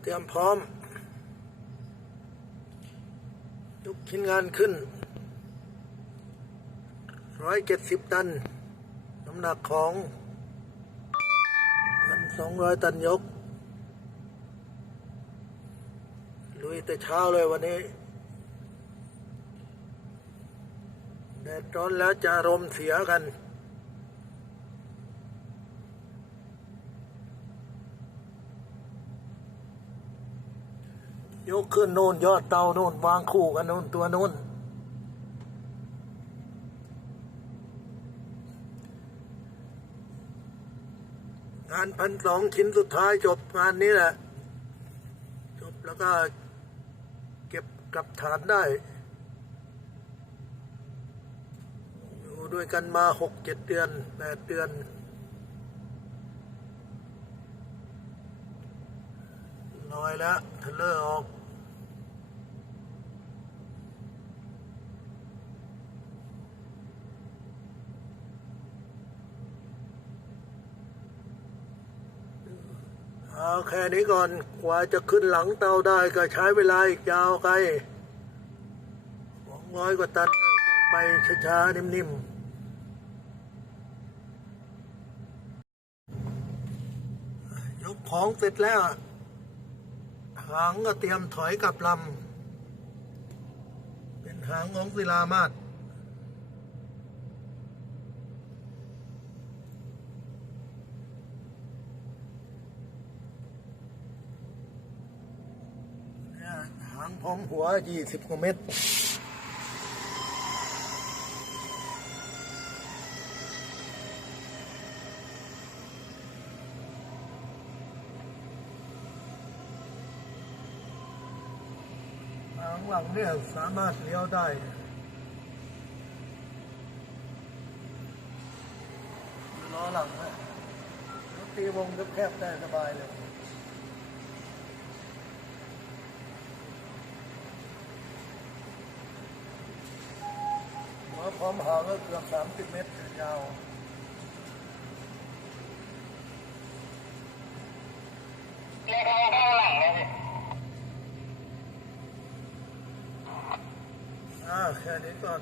เตรียมพร้อม ยกชิ้นงานขึ้นร้อยเจ็ดสิบตัน น้ำหนักของพันสองร้อยตันยก ลุยแต่เช้าเลยวันนี้ แดดร้อนแล้วจะรมเสียกัน ยกขึ้นโน่นยอดเตาโน่นวางคู่กันโน่นตัวโน่นงานพันสองชิ้นสุดท้ายจบงานนี้แหละ จบแล้วก็เก็บกลับฐานได้ อยู่ด้วยกันมาหกเจ็ดเดือนแปดเดือนลอยแล้วเทเลอร์ออก เอาแค่นี้ก่อนกว่าจะขึ้นหลังเตาได้ก็ใช้เวลาอีกยาวไกลสองร้อยกว่าตันต้องไปช้าๆนิ่มๆยกของเสร็จแล้ว หางก็เตรียมถอยกลับลำ เป็นหางของศิลามาศเนี่ย หางพร้อมหัวยี่สิบกว่าเมตรหางหลังเนี่ยสามารถเลี้ยวได้ล้อหลังนะตีวงแคบๆได้สบายเลย ความหางก็เกือบสามสิบเมตรยาวแล้วข้าข้างหลังนะพี่อ่าแค่นี้ก่อน